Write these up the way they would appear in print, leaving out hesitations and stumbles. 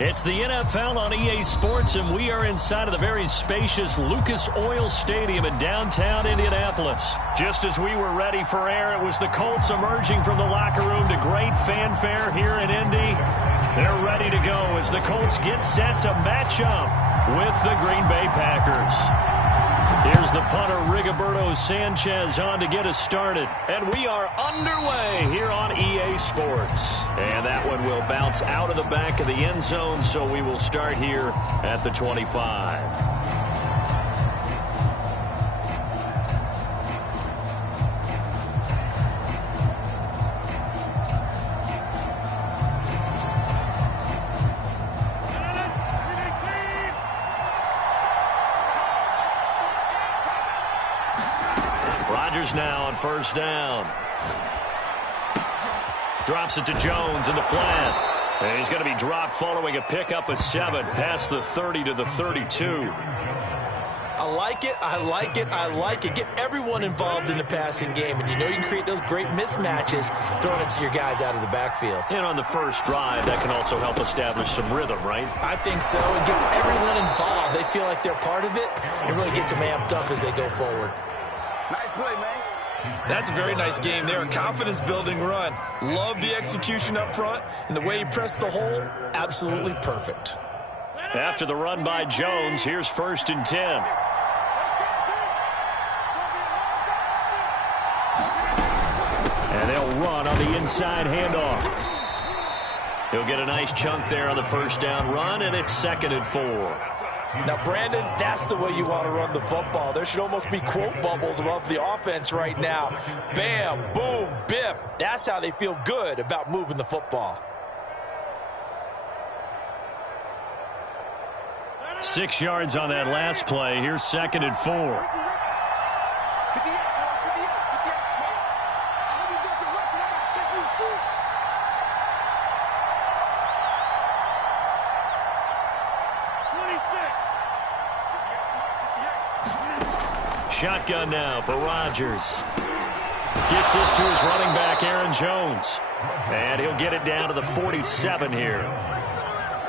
It's the NFL on EA Sports, and we are inside of the very spacious Lucas Oil Stadium in downtown Indianapolis. Just as we were ready for air, it was the Colts emerging from the locker room to great fanfare here in Indy. They're ready to go as the Colts get set to match up with the Green Bay Packers. Here's the punter, Rigoberto Sanchez, on to get us started. And we are underway here on EA Sports. And that one will bounce out of the back of the end zone, so we will start here at the 25. Now on first down. Drops it to Jones in the flat. And he's going to be dropped following a pickup of 7 past the 30 to the 32. I like it. I like it. I like it. Get everyone involved in the passing game. And you know you can create those great mismatches throwing it to your guys out of the backfield. And on the first drive, that can also help establish some rhythm, right? I think so. It gets everyone involved. They feel like they're part of it and really get them amped up as they go forward. Nice play, man. That's a very nice game there. A confidence-building run. Love the execution up front. And the way he pressed the hole, absolutely perfect. After the run by Jones, here's 1st and 10. And they'll run on the inside handoff. He'll get a nice chunk there on the first down run, and it's 2nd and 4. Now, Brandon, that's the way you want to run the football. There should almost be quote bubbles above the offense right now. Bam, boom, biff. That's how they feel good about moving the football. 6 yards on that last play. Here's 2nd and 4. Shotgun now for Rodgers. Gets this to his running back, Aaron Jones. And he'll get it down to the 47 here.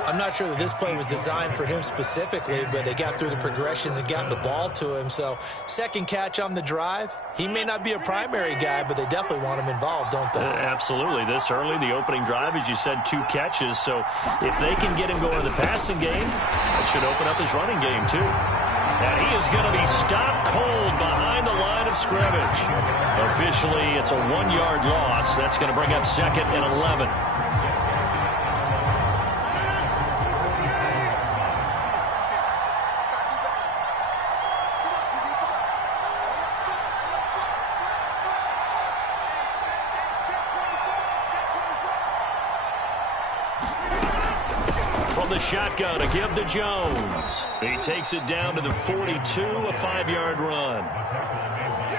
I'm not sure that this play was designed for him specifically, but they got through the progressions and got the ball to him. So, second catch on the drive. He may not be a primary guy, but they definitely want him involved, don't they? Absolutely. This early, the opening drive, as you said, 2 catches. So, if they can get him going in the passing game, that should open up his running game, too. And he is going to be stopped cold behind the line of scrimmage. Officially, it's a 1-yard loss. That's going to bring up 2nd and 11. The shotgun to give to Jones. He takes it down to the 42, a 5-yard run.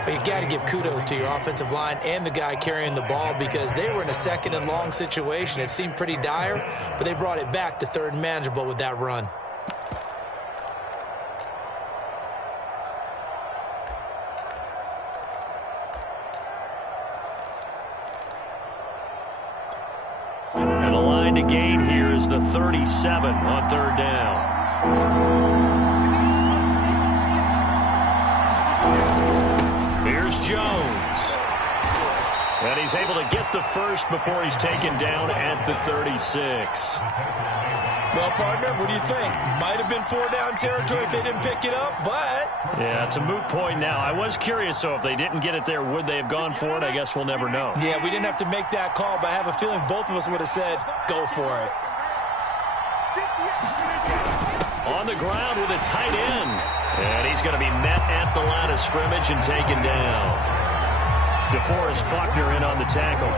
You got to give kudos to your offensive line and the guy carrying the ball because they were in a 2nd and long situation. It seemed pretty dire, but they brought it back to 3rd and manageable with that run. And the line to gain here is the 37 on 3rd down. Here's Jones. And he's able to get the first before he's taken down at the 36. Well, partner, what do you think? Might have been 4-down territory if they didn't pick it up, but... Yeah, it's a moot point now. I was curious, so if they didn't get it there, would they have gone for it? I guess we'll never know. Yeah, we didn't have to make that call, but I have a feeling both of us would have said, go for it. On the ground with a tight end. And he's going to be met at the line of scrimmage and taken down. DeForest Buckner in on the tackle.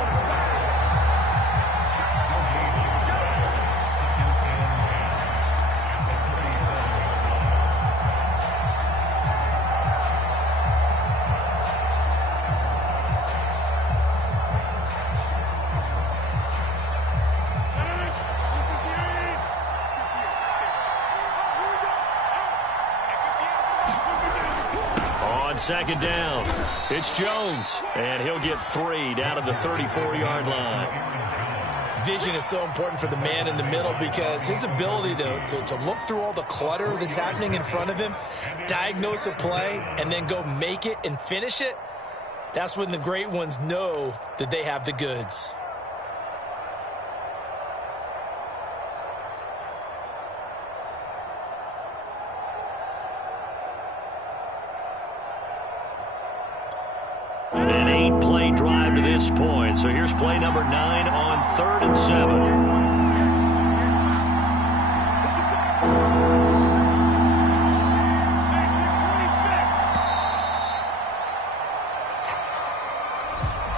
On 2nd down, it's Jones, and he'll get 3 down at the 34-yard line. vision is so important for the man in the middle because his ability to look through all the clutter that's happening in front of him, diagnose a play, and then go make it and finish it, that's when the great ones know that they have the goods. An 8-play drive to this point. So here's play number 9 on 3rd and 7.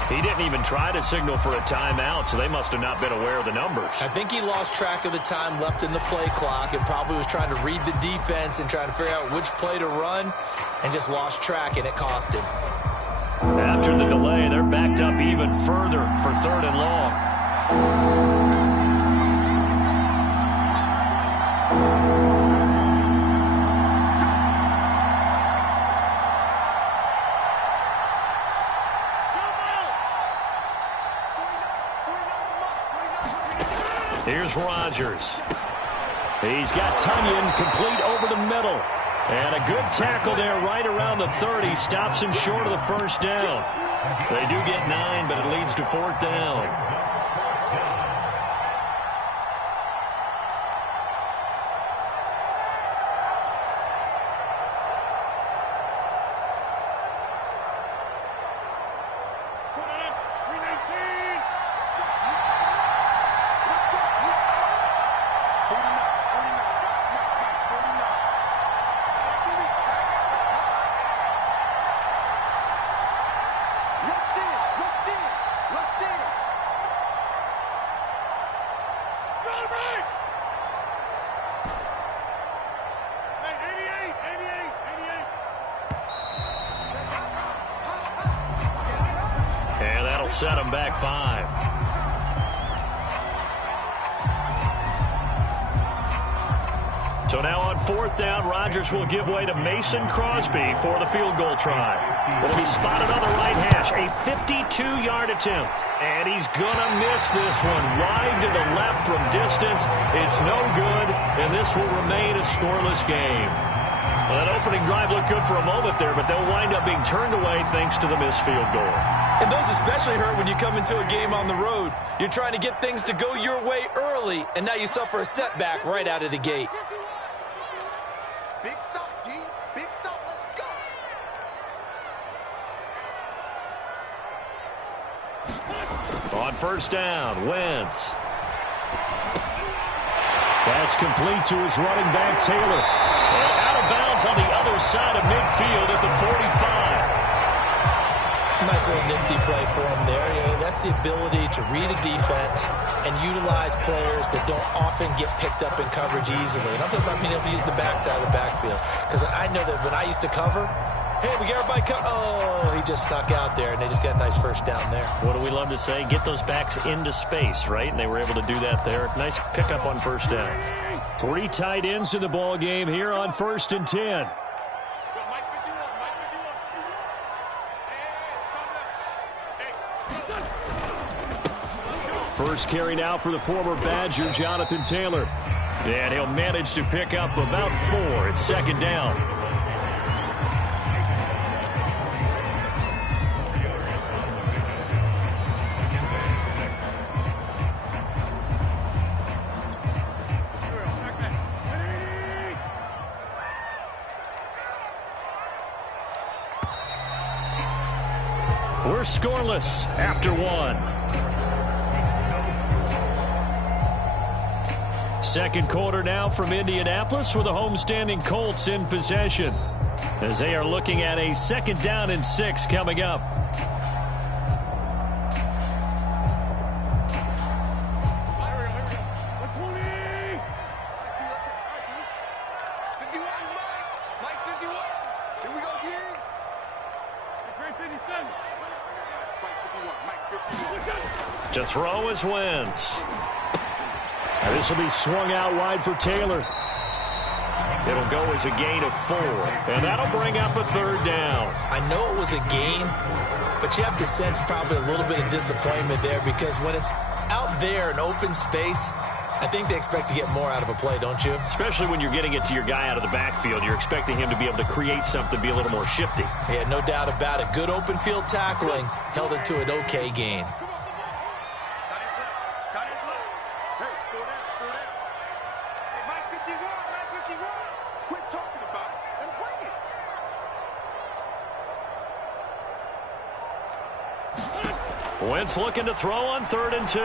He didn't even try to signal for a timeout, so they must have not been aware of the numbers. I think he lost track of the time left in the play clock and probably was trying to read the defense and trying to figure out which play to run and just lost track, and it cost him. After the delay, they're backed up even further for 3rd and long. Here's Rodgers. He's got Tunyon complete over the middle. And a good tackle there right around the 30. Stops him short of the first down. They do get 9, but it leads to 4th down. Set him back 5. So now on 4th down, Rodgers will give way to Mason Crosby for the field goal try. Will be spotted on the right hash. A 52-yard attempt. And he's going to miss this one. Wide to the left from distance. It's no good, and this will remain a scoreless game. Well, that opening drive looked good for a moment there, but they'll wind up being turned away thanks to the missed field goal. And those especially hurt when you come into a game on the road. You're trying to get things to go your way early, and now you suffer a setback right out of the gate. Big stop, D. Big stop. Let's go. On 1st down, Wentz. That's complete to his running back, Taylor. And out of bounds on the other side of midfield at the 45. Nice little nifty play for him there. Yeah, that's the ability to read a defense and utilize players that don't often get picked up in coverage easily. And I'm talking about being able to use the backside of the backfield. Because I know that when I used to cover, hey, we got everybody covered. Oh, he just snuck out there, and they just got a nice first down there. What do we love to say? Get those backs into space, right? And they were able to do that there. Nice pickup on 1st down. 3 tight ends in the ball game here on 1st and 10. First carry now for the former Badger, Jonathan Taylor. And he'll manage to pick up about 4. It's 2nd down. We're scoreless after 1. Second quarter now from Indianapolis with the homestanding Colts in possession as they are looking at a 2nd down and 6 coming up. To throw is Wentz. This will be swung out wide for Taylor. It'll go as a gain of 4. And that'll bring up a 3rd down. I know it was a gain, but you have to sense probably a little bit of disappointment there because when it's out there in open space, I think they expect to get more out of a play, don't you? Especially when you're getting it to your guy out of the backfield. You're expecting him to be able to create something, be a little more shifty. Yeah, no doubt about it. Good open field tackling held it to an okay gain. Wentz looking to throw on 3rd and 2.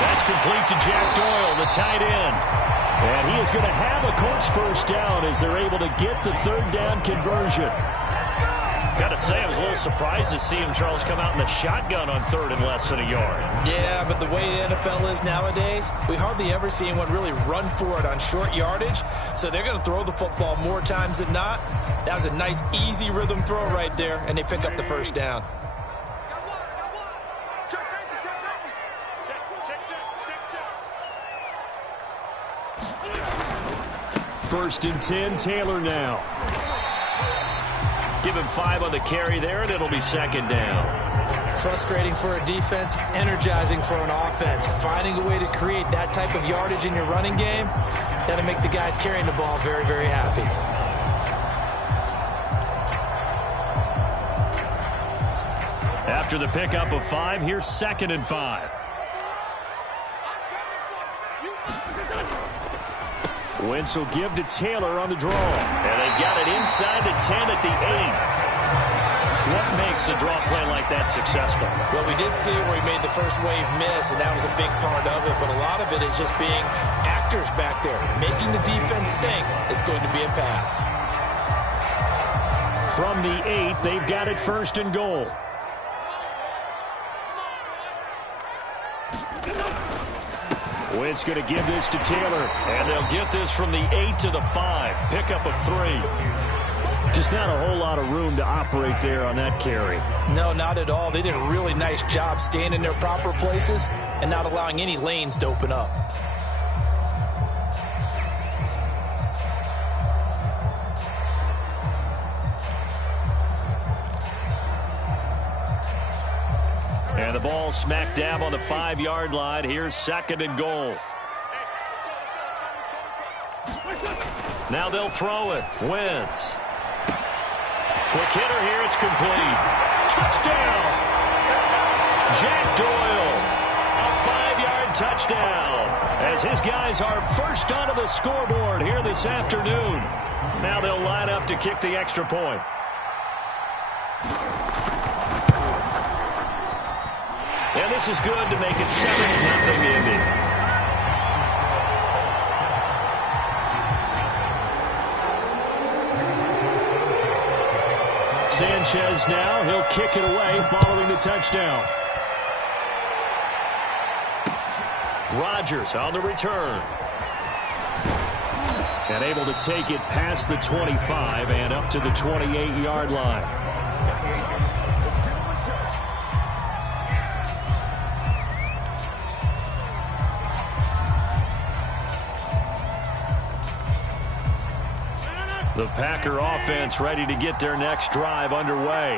That's complete to Jack Doyle, the tight end. And he is going to have a Colts first down as they're able to get the 3rd down conversion. Got to say, I was a little surprised to see him, Charles, come out in the shotgun on 3rd and less than a yard. Yeah, but the way the NFL is nowadays, we hardly ever see anyone really run for it on short yardage. So they're going to throw the football more times than not. That was a nice, easy rhythm throw right there, and they pick up the first down. 1st and 10, Taylor now. Give him 5 on the carry there, and it'll be 2nd down. Frustrating for a defense, energizing for an offense. Finding a way to create that type of yardage in your running game, that'll make the guys carrying the ball very, very happy. After the pickup of 5, here's 2nd and 5. Wentz will give to Taylor on the draw. And they've got it inside the 10 at the 8. What makes a draw play like that successful? Well, we did see where he made the first wave miss, and that was a big part of it. But a lot of it is just being actors back there. Making the defense think it's going to be a pass. From the 8, they've got it 1st and goal. Wentz going to give this to Taylor, and they'll get this from the 8 to the 5. Pickup of 3. Just not a whole lot of room to operate there on that carry. No, not at all. They did a really nice job staying in their proper places and not allowing any lanes to open up. And the ball smack dab on the 5-yard line. Here's 2nd and goal. Now they'll throw it. Wentz. Quick hitter here. It's complete. Touchdown. Jack Doyle. A 5-yard touchdown. As his guys are first onto the scoreboard here this afternoon. Now they'll line up to kick the extra point. And this is good to make it 7-0 Indy. Sanchez now, he'll kick it away following the touchdown. Rodgers on the return. And able to take it past the 25 and up to the 28-yard line. The Packer offense ready to get their next drive underway.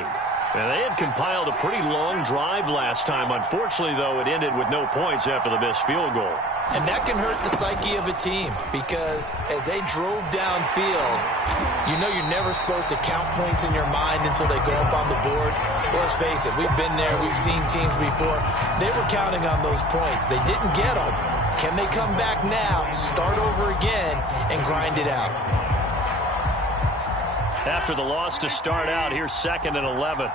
And they had compiled a pretty long drive last time. Unfortunately, though, it ended with no points after the missed field goal. And that can hurt the psyche of a team because as they drove downfield, you know you're never supposed to count points in your mind until they go up on the board. Well, let's face it, we've been there. We've seen teams before. They were counting on those points. They didn't get them. Can they come back now, start over again, and grind it out? After the loss to start out, here's 2nd and 11.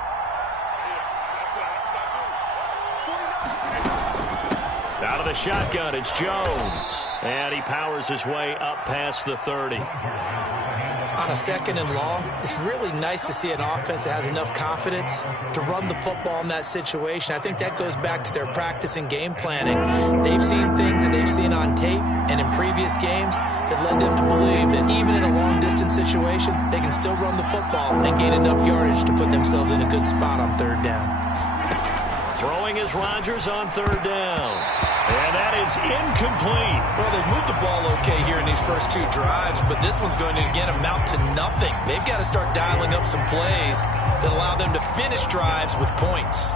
Out of the shotgun, it's Jones. And he powers his way up past the 30. On a 2nd and long, it's really nice to see an offense that has enough confidence to run the football in that situation. I think that goes back to their practice and game planning. They've seen things that they've seen on tape and in previous games that led them to believe that even in a long-distance situation, they can still run the football and gain enough yardage to put themselves in a good spot on 3rd down. Throwing is Rodgers on 3rd down. And that is incomplete. Well, they've moved the ball okay here in these first 2 drives, but this one's going to, again, amount to nothing. They've got to start dialing up some plays that allow them to finish drives with points.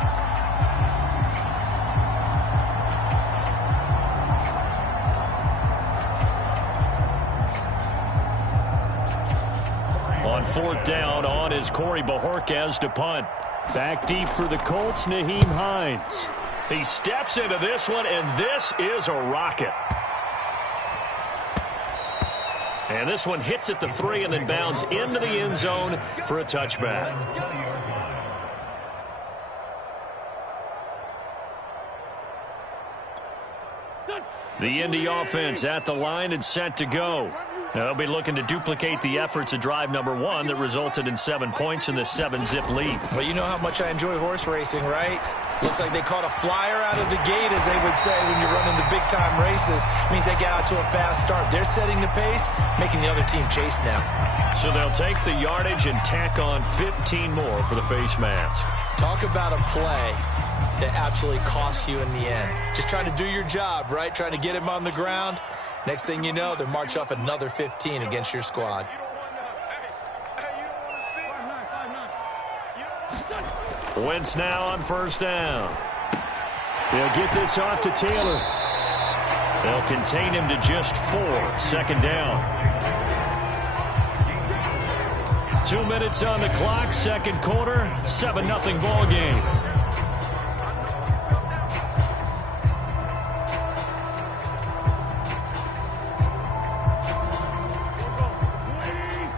On fourth down, on is Corey Bajorquez to punt. Back deep for the Colts, Nyheim Hines. He steps into this one, and this is a rocket. And this one hits at the 3 and then bounds into the end zone for a touchback. The Indy offense at the line and set to go. They'll be looking to duplicate the efforts of drive number 1 that resulted in 7 points in the 7-zip lead. Well, you know how much I enjoy horse racing, right? Looks like they caught a flyer out of the gate, as they would say when you're running the big-time races. Means they get out to a fast start. They're setting the pace, making the other team chase now. So they'll take the yardage and tack on 15 more for the face mask. Talk about a play that absolutely costs you in the end. Just trying to do your job, right? Trying to get him on the ground. Next thing you know, they're march off another 15 against your squad. Wentz now on first down. They'll get this off to Taylor. They'll contain him to just 4. Second down. 2 minutes on the clock. Second quarter. 7-0 ball game.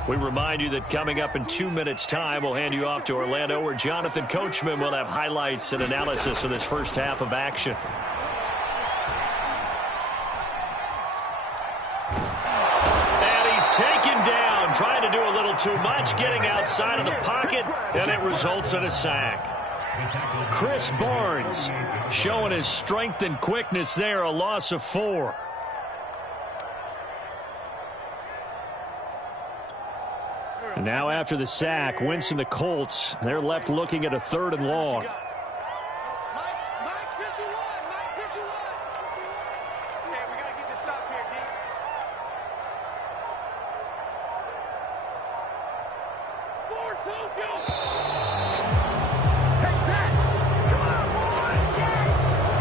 We remind you that coming up in 2 minutes' time, we'll hand you off to Orlando, where Jonathan Coachman will have highlights and analysis of this first half of action. And he's taken down, trying to do a little too much, getting outside of the pocket, and it results in a sack. Chris Barnes showing his strength and quickness there, a loss of 4. Now after the sack, Wentz and the Colts, they're left looking at a 3rd and long.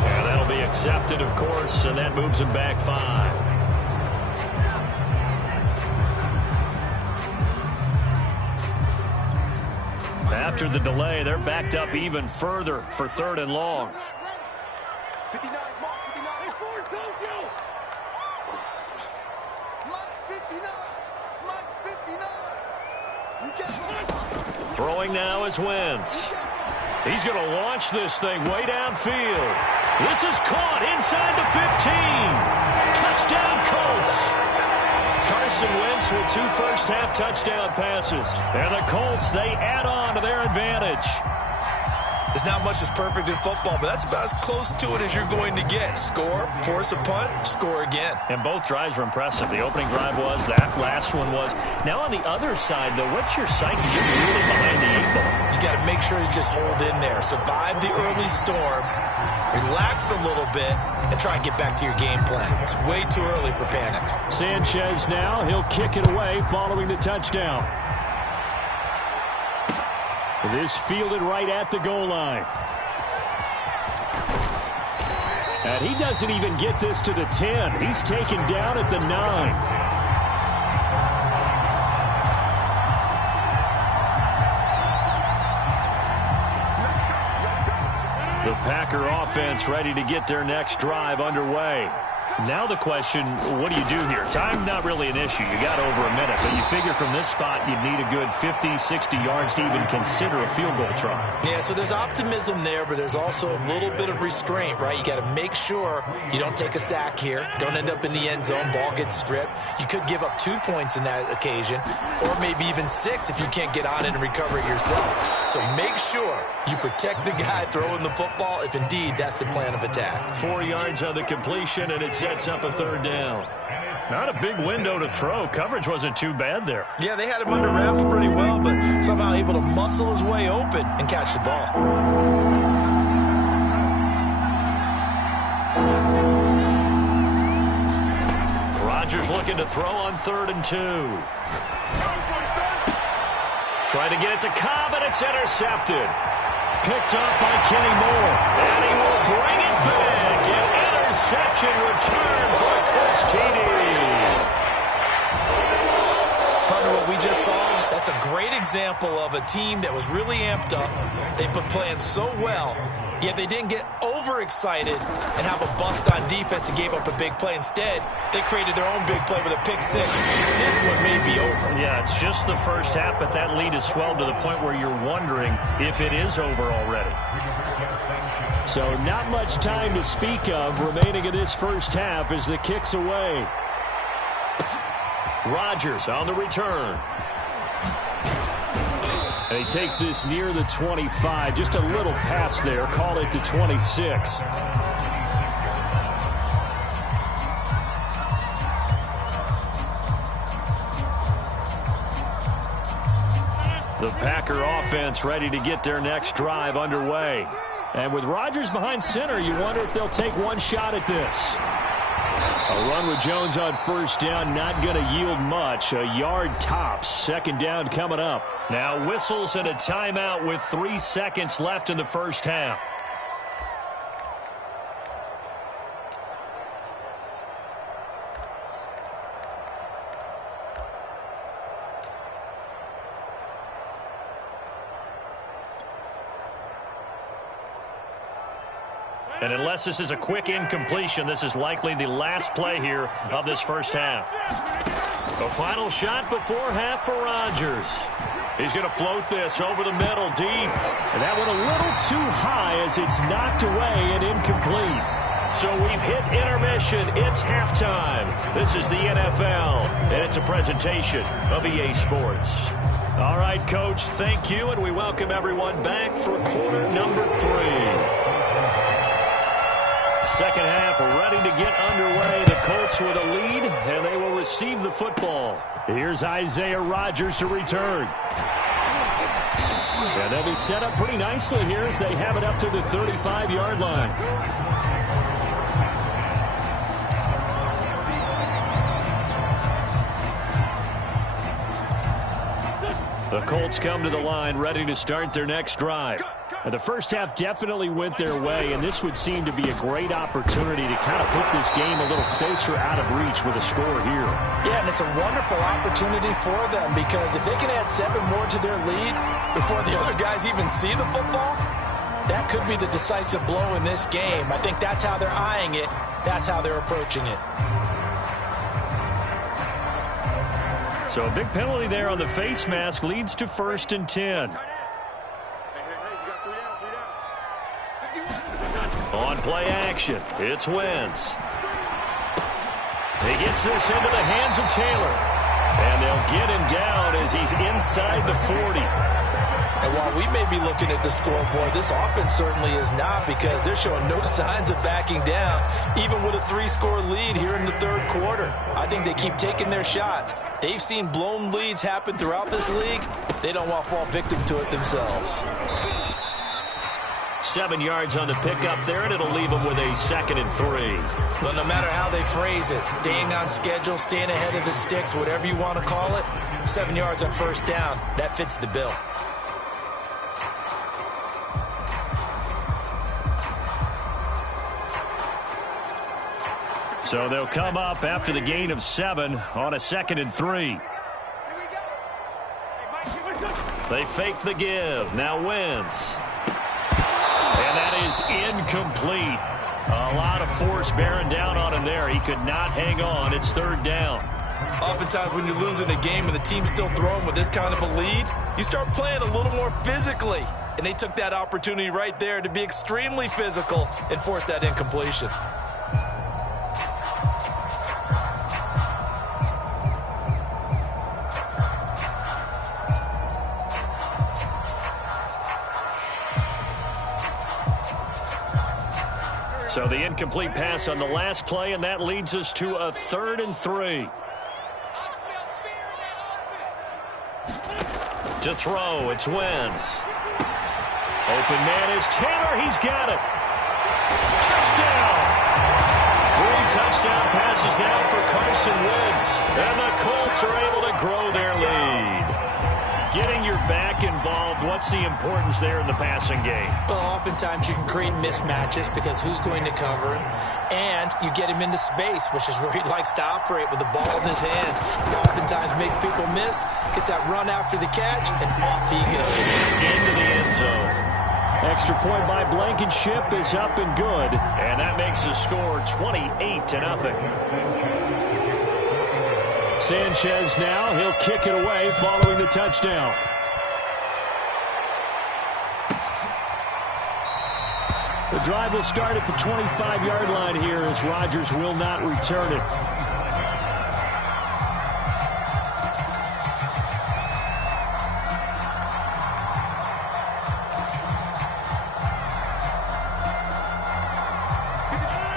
And that'll be accepted, of course, and that moves him back 5. After the delay, they're backed up even further for 3rd and long. Throwing now is Wentz. He's going to launch this thing way downfield. This is caught inside the 15. Touchdown, Colts. Carson Wentz with 2 first-half touchdown passes. And the Colts, they add on to their advantage. There's not much that's perfect in football, but that's about as close to it as you're going to get. Score, force a punt, score again. And both drives were impressive. The opening drive was, that last one was. Now on the other side, though, what's your psyche? You're really behind the 8 ball. You got to make sure you just hold in there. Survive the early storm, relax a little bit, and try and get back to your game plan. It's way too early for panic. Sanchez now, he'll kick it away following the touchdown. This fielded right at the goal line. And he doesn't even get this to the 10. He's taken down at the 9. The Packer offense ready to get their next drive underway. Now the question, what do you do here? Time not really an issue. You got over a minute, but you figure from this spot you'd need a good 50, 60 yards to even consider a field goal try. Yeah, so there's optimism there, but there's also a little bit of restraint, right? You got to make sure you don't take a sack here. Don't end up in the end zone. Ball gets stripped. You could give up 2 points in that occasion, or maybe even 6 if you can't get on it and recover it yourself. So make sure you protect the guy throwing the football if indeed that's the plan of attack. 4 yards on the completion, and it's sets up a 3rd down. Not a big window to throw. Coverage wasn't too bad there. Yeah, they had him under wraps pretty well, but somehow able to muscle his way open and catch the ball. Rodgers looking to throw on 3rd and 2. Trying to get it to Cobb, and it's intercepted. Picked up by Kenny Moore. And he will bring it back. An interception return for a Colts TD. Partner, what we just saw, that's That's a great example of a team that was really amped up. They've been playing so well, yet they didn't get overexcited and have a bust on defense and gave up a big play. Instead, they created their own big play with a pick six. This one may be over. Yeah, it's just the first half, but that lead has swelled to the point where you're wondering if it is over already. So not much time to speak of remaining in this first half as the kick's away. Rodgers on the return. And he takes this near the 25. Just a little pass there. Call it the 26. The Packer offense ready to get their next drive underway. And with Rodgers behind center, you wonder if they'll take one shot at this. A run with Jones on first down, not going to yield much. A yard tops. Second down coming up. Now whistles and a timeout with 3 seconds left in the first half. And unless this is a quick incompletion, this is likely the last play here of this first half. A final shot before half for Rodgers. He's going to float this over the middle deep. And that one a little too high as it's knocked away and incomplete. So we've hit intermission. It's halftime. This is the NFL, and it's a presentation of EA Sports. All right, Coach, thank you, and we welcome everyone back for quarter number 3. Second half ready to get underway. The Colts with a lead, and they will receive the football. Here's Isaiah Rodgers to return. And they'll be set up pretty nicely here as they have it up to the 35-yard line. The Colts come to the line ready to start their next drive. And the first half definitely went their way, and this would seem to be a great opportunity to kind of put this game a little closer out of reach with a score here. Yeah, and it's a wonderful opportunity for them because if they can add 7 more to their lead before the other guys even see the football, that could be the decisive blow in this game. I think that's how they're eyeing it. That's how they're approaching it. So a big penalty there on the face mask leads to 1st and 10. On play action, it's Wentz. He gets this into the hands of Taylor. And they'll get him down as he's inside the 40. And while we may be looking at the scoreboard, this offense certainly is not because they're showing no signs of backing down, even with a 3-score lead here in the third quarter. I think they keep taking their shots. They've seen blown leads happen throughout this league. They don't want to fall victim to it themselves. 7 yards on the pickup there, and it'll leave them with a 2nd and 3. Well, no matter how they phrase it, staying on schedule, staying ahead of the sticks, whatever you want to call it, 7 yards on first down, that fits the bill. So they'll come up after the gain of 7 on a 2nd and 3. They fake the give. Now Wentz. And that is incomplete. A lot of force bearing down on him there. He could not hang on. It's 3rd down. Oftentimes when you're losing a game and the team's still throwing with this kind of a lead, you start playing a little more physically. And they took that opportunity right there to be extremely physical and force that incompletion. So the incomplete pass on the last play, and that leads us to a 3rd and 3. To throw, it's Wentz. Open man is Taylor. He's got it. Touchdown. 3 touchdown passes now for Carson Wentz. And the Colts are able to grow their lead. Getting your back involved, what's the importance there in the passing game? Well, oftentimes you can create mismatches because who's going to cover him, and you get him into space, which is where he likes to operate with the ball in his hands. He oftentimes makes people miss, gets that run after the catch, and off he goes. Into the end zone. Extra point by Blankenship is up and good. And that makes the score 28-0. Sanchez now, he'll kick it away following the touchdown. The drive will start at the 25-yard line here as Rodgers will not return it.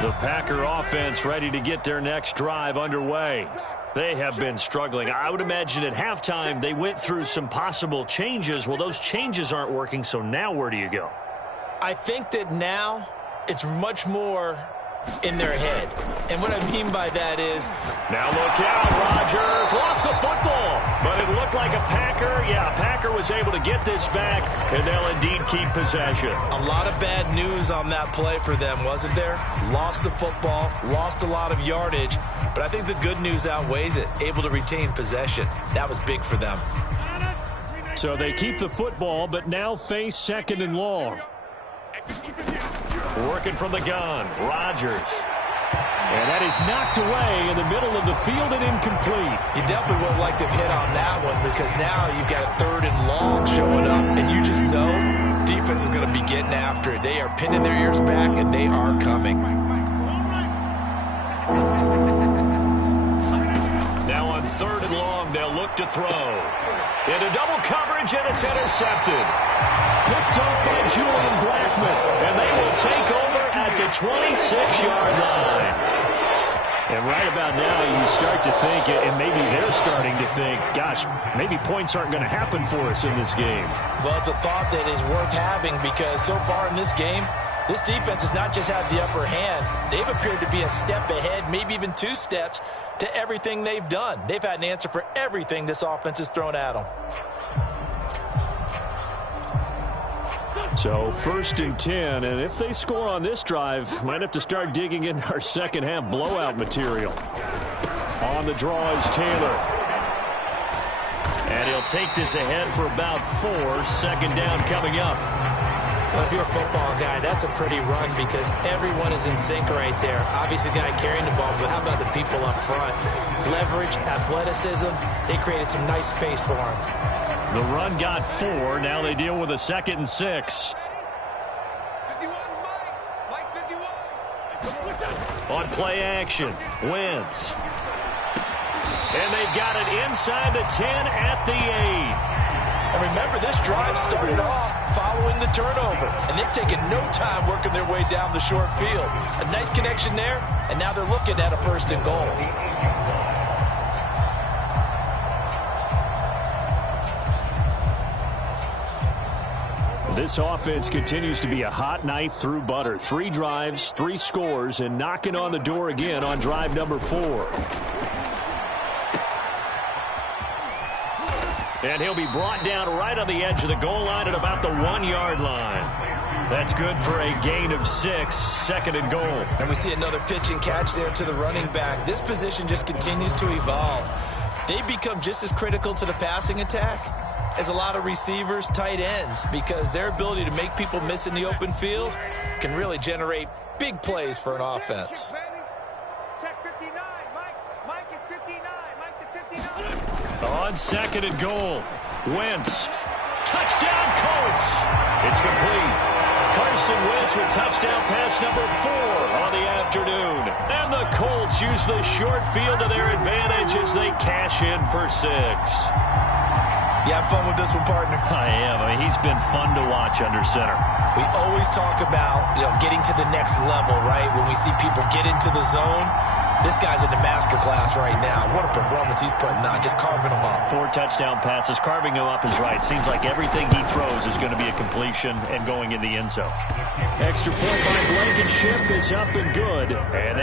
The Packer offense ready to get their next drive underway. They have been struggling. I would imagine at halftime they went through some possible changes. Well, those changes aren't working, so now where do you go? I think that now it's much more in their head. And what I mean by that is, now look out, Rodgers lost the football, but it looked like a Packer. Yeah, a Packer was able to get this back, and they'll indeed keep possession. a lot of bad news on that play for them, wasn't there? Lost the football, lost a lot of yardage, but I think the good news outweighs it. Able to retain possession. That was big for them. So they keep the football, but now face 2nd and long. Working from the gun, Rodgers. And that is knocked away in the middle of the field and incomplete. You definitely would have liked to have hit on that one because now you've got a 3rd and long showing up, and you just know defense is going to be getting after it. They are pinning their ears back, and they are coming. Now on 3rd and long, they'll look to throw. Into double coverage, and it's intercepted. Picked up by Julian Blackman. And they will take over at the 26-yard line. And right about now, you start to think, and maybe they're starting to think, gosh, maybe points aren't going to happen for us in this game. Well, it's a thought that is worth having because so far in this game, this defense has not just had the upper hand. They've appeared to be a step ahead, maybe even 2 steps, to everything they've done. They've had an answer for everything this offense has thrown at them. So 1st and 10, and if they score on this drive, might have to start digging in our second half blowout material. On the draw is Taylor. And he'll take this ahead for about 4. 2nd down coming up. Well, if you're a football guy, that's a pretty run because everyone is in sync right there. Obviously, the guy carrying the ball, but how about the people up front? Leverage, athleticism, they created some nice space for him. The run got 4. Now they deal with a 2nd and 6. 51, Mike 51. On play action, Wentz. And they've got it inside the 10 at the 8. And remember, this drive started off following the turnover, and they've taken no time working their way down the short field. A nice connection there, and now they're looking at a 1st and goal. This offense continues to be a hot knife through butter. 3 drives, 3 scores, and knocking on the door again on drive number 4. And he'll be brought down right on the edge of the goal line at about the 1-yard line. That's good for a gain of 6, 2nd and goal. And we see another pitch and catch there to the running back. This position just continues to evolve. They become just as critical to the passing attack as a lot of receivers, tight ends, because their ability to make people miss in the open field can really generate big plays for an offense. Check 59, Mike is 59, Mike the 59. On 2nd and goal, Wentz. Touchdown, Colts. It's complete. Carson Wentz with touchdown pass number 4 on the afternoon. And the Colts use the short field to their advantage as they cash in for 6. You have fun with this one, partner? I am. I mean, he's been fun to watch under center. We always talk about, getting to the next level, right? When we see people get into the zone, this guy's in the master class right now. What a performance he's putting on, just carving them up. 4 touchdown passes. Carving him up is right. Seems like everything he throws is going to be a completion and going in the end zone. Extra point by Blankenship is up and good. And